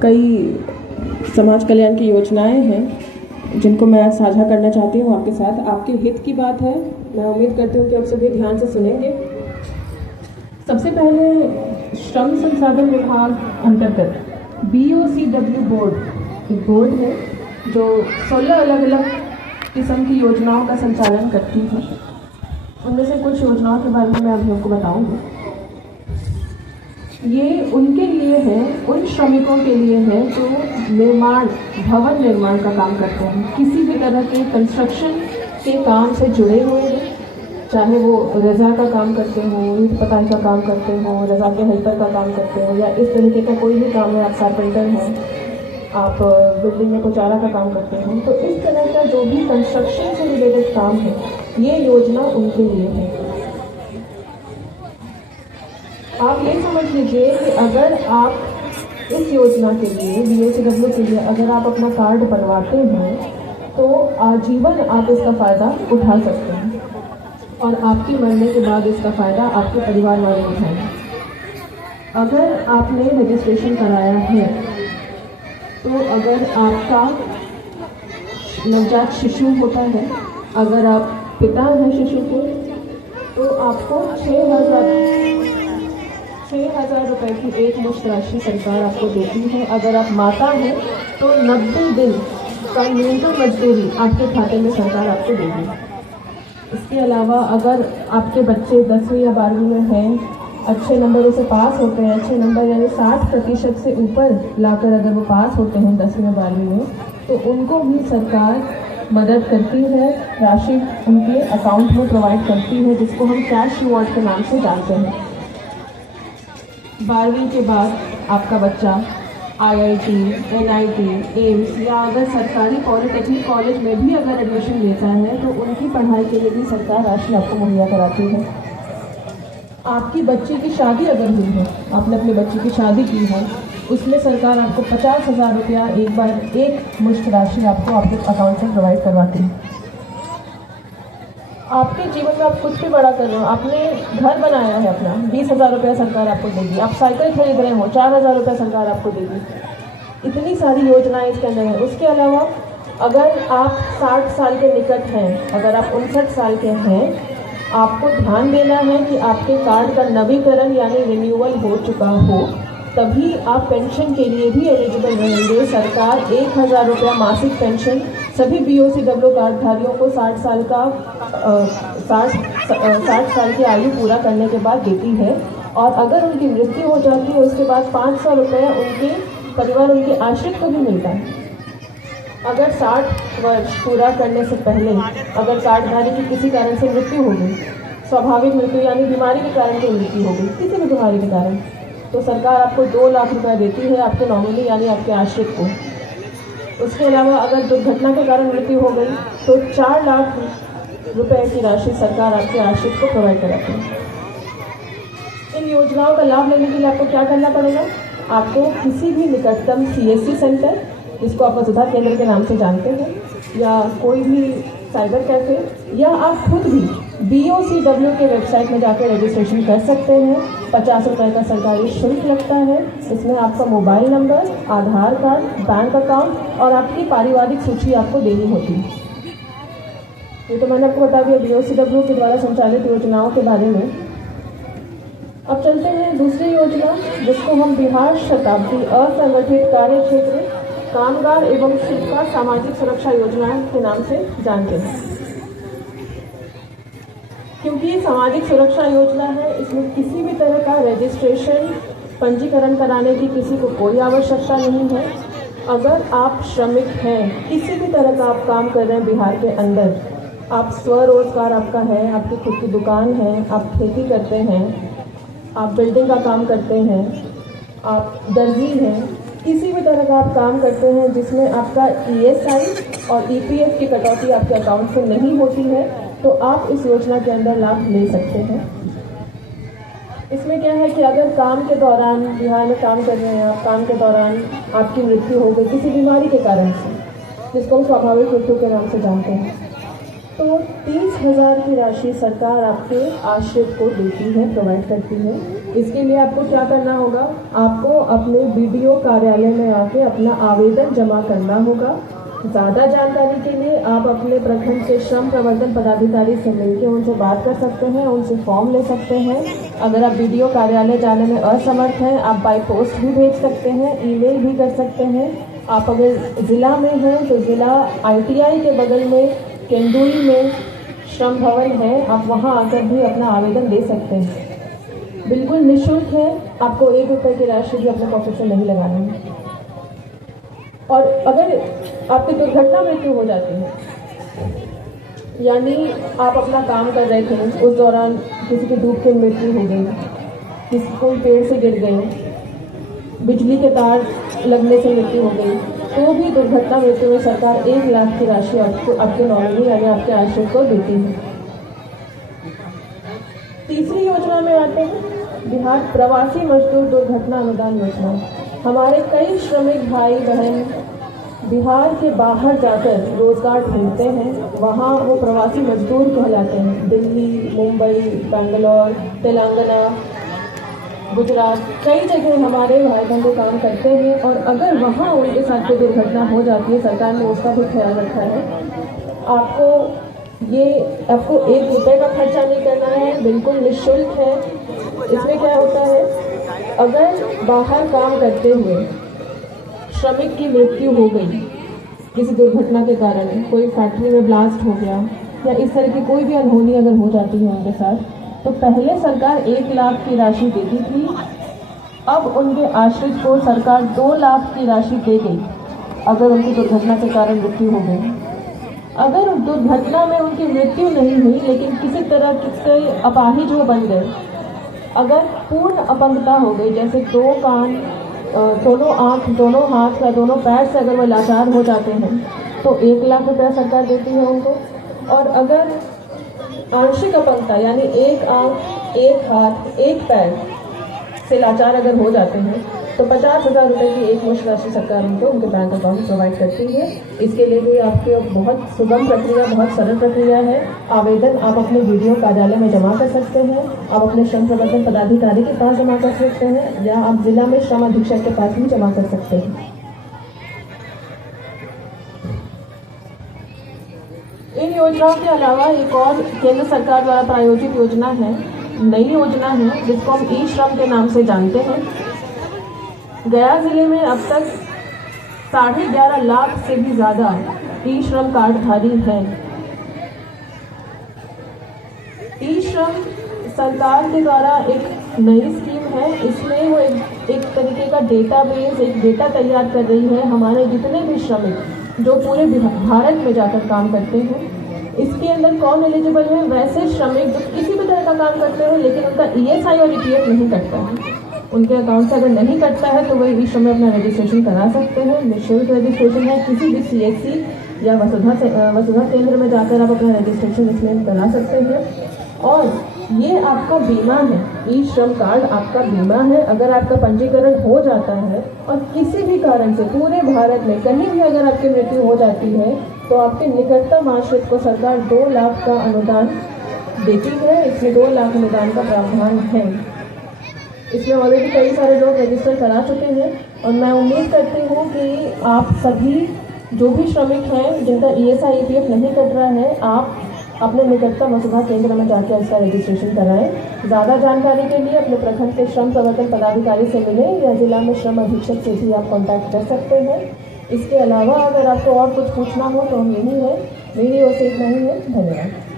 कई समाज कल्याण की योजनाएं हैं जिनको मैं साझा करना चाहती हूँ आपके साथ। आपके हित की बात है, मैं उम्मीद करती हूँ कि आप सभी ध्यान से सुनेंगे। सबसे पहले श्रम संसाधन विभाग अंतर्गत BOCW बोर्ड एक बोर्ड है जो 16 अलग अलग किस्म की योजनाओं का संचालन करती है। उनमें से कुछ योजनाओं के बारे में मैं अभी आपको बताऊंगी। ये उनके लिए है, उन श्रमिकों के लिए है जो भवन निर्माण का काम करते हैं, किसी भी तरह के कंस्ट्रक्शन के काम से जुड़े हुए हैं, चाहे वो रज़ा का काम करते हो, ईंट पताई का काम करते हो, रज़ा के हेल्पर का काम करते हो, या इस तरीके का कोई भी काम है, आप कारपेंटर हैं, आप बिल्डिंग में कुचारा का काम करते हो, तो इस तरह का जो भी कंस्ट्रक्शन से रिलेटेड काम है, ये योजना उनके लिए है। आप ये समझ लीजिए कि अगर आप इस योजना के लिए BOCW के लिए अगर आप अपना कार्ड बनवाते हैं तो आजीवन आप इसका फ़ायदा उठा सकते हैं और आपके मरने के बाद इसका फ़ायदा आपके परिवार वाले उठाएंगे। अगर आपने रजिस्ट्रेशन कराया है तो अगर आपका नवजात शिशु होता है, अगर आप पिता हैं शिशु के, तो आपको 6,000 रुपये की एक मुश्त राशि सरकार आपको देती है। अगर आप माता हैं तो 90 दिन का न्यूनतम मजदूरी आपके खाते में सरकार आपको देगी। इसके अलावा अगर आपके बच्चे 10वीं या 12वीं में हैं, अच्छे नंबरों से पास होते हैं, अच्छे नंबर यानी 60% से ऊपर लाकर अगर वो पास होते हैं 10वीं या 12वीं में, तो उनको भी सरकार मदद करती है, राशि उनके अकाउंट में प्रोवाइड करती है, जिसको हम कैश रिवॉर्ड के नाम से जानते हैं। 12वीं के बाद आपका बच्चा IIT, NIT, एम्स या अगर सरकारी पॉलिटेक्निक कॉलेज में भी अगर एडमिशन लेता है तो उनकी पढ़ाई के लिए भी सरकार राशि आपको मुहैया कराती है। आपकी बच्ची की शादी अगर हुई है, आपने अपने बच्ची की शादी की है, उसमें सरकार आपको 50,000 रुपया एक बार एक मुश्त राशि आपको आपके अकाउंट में प्रोवाइड करवाती है। आपके जीवन में आप कुछ भी बड़ा कर रहे हो, आपने घर बनाया है अपना, 20,000 रुपया सरकार आपको देगी। आप साइकिल खरीद रहे हो, 4,000 रुपया सरकार आपको देगी। इतनी सारी योजनाएं इसके अंदर है। उसके अलावा अगर आप 60 साल के निकट हैं, अगर आप 59 साल के हैं, आपको ध्यान देना है कि आपके कार्ड का नवीकरण यानी रिन्यूअल हो चुका हो, तभी आप पेंशन के लिए भी एलिजिबल रहेंगे। सरकार 1,000 रुपया मासिक पेंशन सभी BOCW कार्डधारियों को 60 साल की आयु पूरा करने के बाद देती है। और अगर उनकी मृत्यु हो जाती है उसके बाद 500 रुपये उनके परिवार, उनके आश्रित को भी मिलता है। अगर 60 वर्ष पूरा करने से पहले अगर कार्डधारी की किसी कारण से मृत्यु हो गई, स्वाभाविक मृत्यु यानी बीमारी के कारण की मृत्यु हो गई, किसी भी बीमारी के कारण, तो सरकार आपको 2 लाख रुपये देती है आपके नॉमिनी यानी आपके आश्रित को। उसके अलावा अगर दुर्घटना के कारण मृत्यु हो गई तो 4 लाख रुपए की राशि सरकार आपके आश्रित को प्रोवाइड कराती है। इन योजनाओं का लाभ लेने के लिए आपको क्या करना पड़ेगा? आपको किसी भी निकटतम CSC सेंटर, जिसको आप वसुधा केंद्र के नाम से जानते हैं, या कोई भी साइबर कैफे, या आप खुद भी BOCW के वेबसाइट में जाकर रजिस्ट्रेशन कर सकते हैं। 50 रुपये का सरकारी शुल्क लगता है। इसमें आपका मोबाइल नंबर, आधार कार्ड, बैंक अकाउंट और आपकी पारिवारिक सूची आपको देनी होती है। ये तो मैंने आपको बता दिया BOCW के द्वारा संचालित योजनाओं के बारे में। अब चलते हैं दूसरी योजना, जिसको हम बिहार शताब्दी असंगठित कार्य क्षेत्र कामगार एवं शिक्षा सामाजिक सुरक्षा योजना के नाम से जानते हैं। क्योंकि ये सामाजिक सुरक्षा योजना है, इसमें किसी भी तरह का रजिस्ट्रेशन, पंजीकरण कराने की किसी को कोई आवश्यकता नहीं है। अगर आप श्रमिक हैं, किसी भी तरह का आप काम कर रहे हैं बिहार के अंदर, आप स्वरोजगार आपका है, आपकी खुद की दुकान है, आप खेती करते हैं, आप बिल्डिंग का काम करते हैं, आप दर्जी हैं, किसी भी तरह का आप काम करते हैं जिसमें आपका ESI और EPF की कटौती आपके अकाउंट से नहीं होती है, तो आप इस योजना के अंदर लाभ ले सकते हैं। इसमें क्या है कि अगर काम के दौरान, बिहार में काम कर रहे हैं आप, काम के दौरान आपकी मृत्यु हो गई किसी बीमारी के कारण से, जिसको हम स्वाभाविक मृत्यु के नाम से जानते हैं, तो 30,000 की राशि सरकार आपके आश्रित को देती है, प्रोवाइड करती है। इसके लिए आपको क्या करना होगा, आपको अपने बीडीओ कार्यालय में आके अपना आवेदन जमा करना होगा। ज़्यादा जानकारी के लिए आप अपने प्रखंड के श्रम प्रवर्तन पदाधिकारी से मिलकर उनसे बात कर सकते हैं, उनसे फॉर्म ले सकते हैं। अगर आप बीडीओ कार्यालय जाने में असमर्थ हैं, आप बाय पोस्ट भी भेज सकते हैं, ईमेल भी कर सकते हैं। आप अगर ज़िला में हैं तो ज़िला ITI के बगल में केंदुई में श्रम भवन है, आप वहां आकर भी अपना आवेदन दे सकते हैं। बिल्कुल निःशुल्क है, आपको 1 रुपये की राशि भी अपने पॉकेट से नहीं लगानी है। और अगर आपकी दुर्घटना मृत्यु हो जाती है, यानी आप अपना काम कर रहे थे, उस दौरान किसी की डूब के मृत्यु हो गई, किसी कोई पेड़ से गिर गए, बिजली के तार लगने से मृत्यु हो गई, तो भी दुर्घटना मृत्यु में सरकार 1 लाख की राशि आपको, आपके नॉमिनी यानी आपके आश्रित को देती है। तीसरी योजना में आते हैं बिहार प्रवासी मजदूर दुर्घटना अनुदान योजना। हमारे कई श्रमिक भाई बहन बिहार के बाहर जाकर रोजगार ढूंढते हैं, वहाँ वो प्रवासी मजदूर कहलाते हैं। दिल्ली, मुंबई, बेंगलोर, तेलंगाना, गुजरात, कई जगह हमारे भाई बंधु काम करते हैं। और अगर वहाँ उनके साथ कोई दुर्घटना हो जाती है, सरकार ने उसका भी ख्याल रखा है। आपको 1 रुपये का खर्चा नहीं करना है, बिल्कुल निःशुल्क है। इसमें क्या होता है, अगर बाहर काम करते हुए श्रमिक की मृत्यु हो गई किसी दुर्घटना के कारण, कोई फैक्ट्री में ब्लास्ट हो गया या इस तरह की कोई भी अनहोनी अगर हो जाती है उनके साथ, तो पहले सरकार 1 लाख की राशि देती थी। अब उनके आश्रित को सरकार 2 लाख की राशि दे गई अगर उनकी दुर्घटना के कारण मृत्यु हो गई। अगर दुर्घटना में उनकी मृत्यु नहीं हुई लेकिन किसी तरह किसके अपाहिज वो बन गए, अगर पूर्ण अपंगता हो गई, जैसे 2 कान, दोनों आँख, दोनों हाथ या दोनों पैर से अगर वो लाचार हो जाते हैं, तो 1 लाख रुपया सरकार देती है उनको। और अगर आंशिक अपंगता यानी 1 आँख, 1 हाथ, 1 पैर से लाचार अगर हो जाते हैं, तो 50,000 रुपये की एकमुश्त राशि सरकार उनको उनके बैंक अकाउंट में प्रोवाइड करती है। इसके लिए भी आपकी बहुत सुगम प्रक्रिया, बहुत सरल प्रक्रिया है। आवेदन आप अपने बीडीओ कार्यालय में जमा कर सकते हैं, आप अपने श्रम प्रवर्तन पदाधिकारी के पास जमा कर सकते हैं, या आप जिला में श्रम अधीक्षक के पास भी जमा कर सकते हैं। इन योजनाओं के अलावा एक और केंद्र सरकार द्वारा प्रायोजित योजना है, नई योजना है, जिसको हम ई-श्रम के नाम से जानते हैं। गया जिले में अब तक 11.5 लाख से भी ज़्यादा ई-श्रम कार्डधारी हैं। ई-श्रम सरकार के द्वारा एक नई स्कीम है। इसमें वो एक तरीके का डेटाबेस, एक डेटा तैयार कर रही है हमारे जितने भी श्रमिक जो पूरे भारत में जाकर काम करते हैं। इसके अंदर कौन एलिजिबल है, वैसे श्रमिक जो किसी भी तरह का काम करते हैं लेकिन उनका ESI और EPF नहीं कटता है, उनके अकाउंट से अगर नहीं कटता है तो वह ई-श्रम में अपना रजिस्ट्रेशन करा सकते हैं। निःशुल्क रजिस्ट्रेशन है, किसी भी CSC या वसुधा केंद्र में जाकर आप अपना रजिस्ट्रेशन इसमें करा सकते हैं। और ये आपका बीमा है, ई-श्रम कार्ड आपका बीमा है। अगर आपका पंजीकरण हो जाता है और किसी भी कारण से पूरे भारत में कहीं भी अगर आपकी मृत्यु हो जाती है, तो आपके निकटतम आश्रित को सरकार 2 लाख का अनुदान देती है। इसमें 2 लाख अनुदान का प्रावधान है। इसमें ऑलरेडी कई सारे लोग रजिस्टर करा चुके हैं और मैं उम्मीद करती हूँ कि आप सभी जो भी श्रमिक हैं जिनका ESI EPF नहीं कट रहा है, आप अपने निकटतम वसुधा केंद्र में जाकर इसका रजिस्ट्रेशन कराएं। ज़्यादा जानकारी के लिए अपने प्रखंड के श्रम प्रवर्तन पदाधिकारी से मिलें या जिला में श्रम अधीक्षक से भी आप कॉन्टैक्ट कर सकते हैं। इसके अलावा अगर आपको और कुछ पूछना हो तो हम यही है, मेरी ओर से इतना ही है। धन्यवाद।